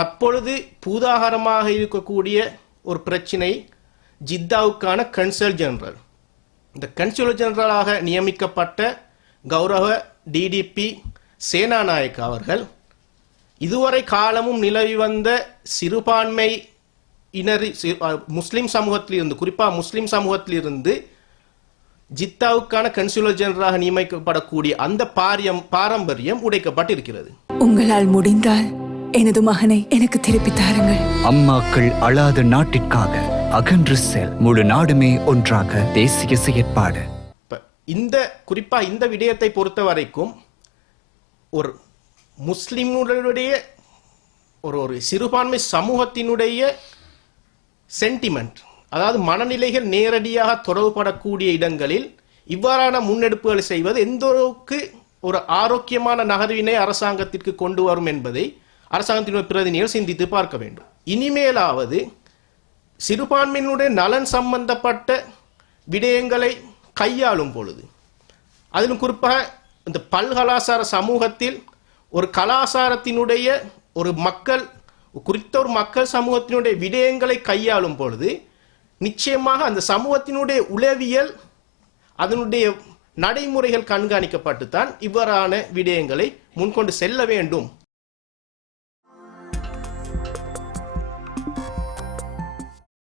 அப்பொழுது பூதாகரமாக இருக்கக்கூடிய ஒரு பிரச்சினை ஜித்தாவுக்கான கன்சல் ஜெனரல். இந்த கன்சுல் ஜெனரலாக நியமிக்கப்பட்ட கௌரவ டிடிபி சேனாநாயக் அவர்கள் இதுவரை காலமும் நிலவி வந்த சிறுபான்மை இனர் முஸ்லிம் சமூகத்திலிருந்து, குறிப்பாக முஸ்லிம் சமூகத்திலிருந்து ஜித்தாவுக்கான கன்சுலர் ஜெனரலாக நியமிக்கப்படக்கூடிய அந்த பாரம்பரியம் உடைக்கப்பட்டிருக்கிறது. உங்களால் முடிந்தால் எனது மகனை எனக்கு திருப்பி தாருங்கள். அம்மாக்கள் அழாத நாட்டிற்காக அகன்று செல். முழு நாடுமே ஒன்றாக தேசிய செயற்பாடு. குறிப்பா இந்த விடயத்தை பொறுத்த வரைக்கும் ஒரு முஸ்லிம்களுடைய ஒரு சிறுபான்மை சமூகத்தினுடைய சென்டிமெண்ட், அதாவது மனநிலைகள் நேரடியாக தொடர்புபடக்கூடிய இடங்களில் இவ்வாறான முன்னெடுப்புகளை செய்வது எந்த அளவுக்கு ஒரு ஆரோக்கியமான நகர்வினை அரசாங்கத்திற்கு கொண்டு வரும் என்பதை அரசாங்கத்தினுடைய பிரதிநிதிகள் சிந்தித்து பார்க்க வேண்டும். இனிமேலாவது சிறுபான்மையினுடைய நலன் சம்பந்தப்பட்ட விடயங்களை கையாளும் பொழுது, அதிலும் குறிப்பாக இந்த பல்கலாசார சமூகத்தில் ஒரு கலாசாரத்தினுடைய ஒரு மக்கள் குறித்த ஒரு மக்கள் சமூகத்தினுடைய விடயங்களை கையாளும் பொழுது நிச்சயமாக அந்த சமூகத்தினுடைய உளவியல், அதனுடைய நடைமுறைகள் கண்காணிக்கப்பட்டுத்தான் இவ்வாறான விடயங்களை முன்கொண்டு செல்ல வேண்டும்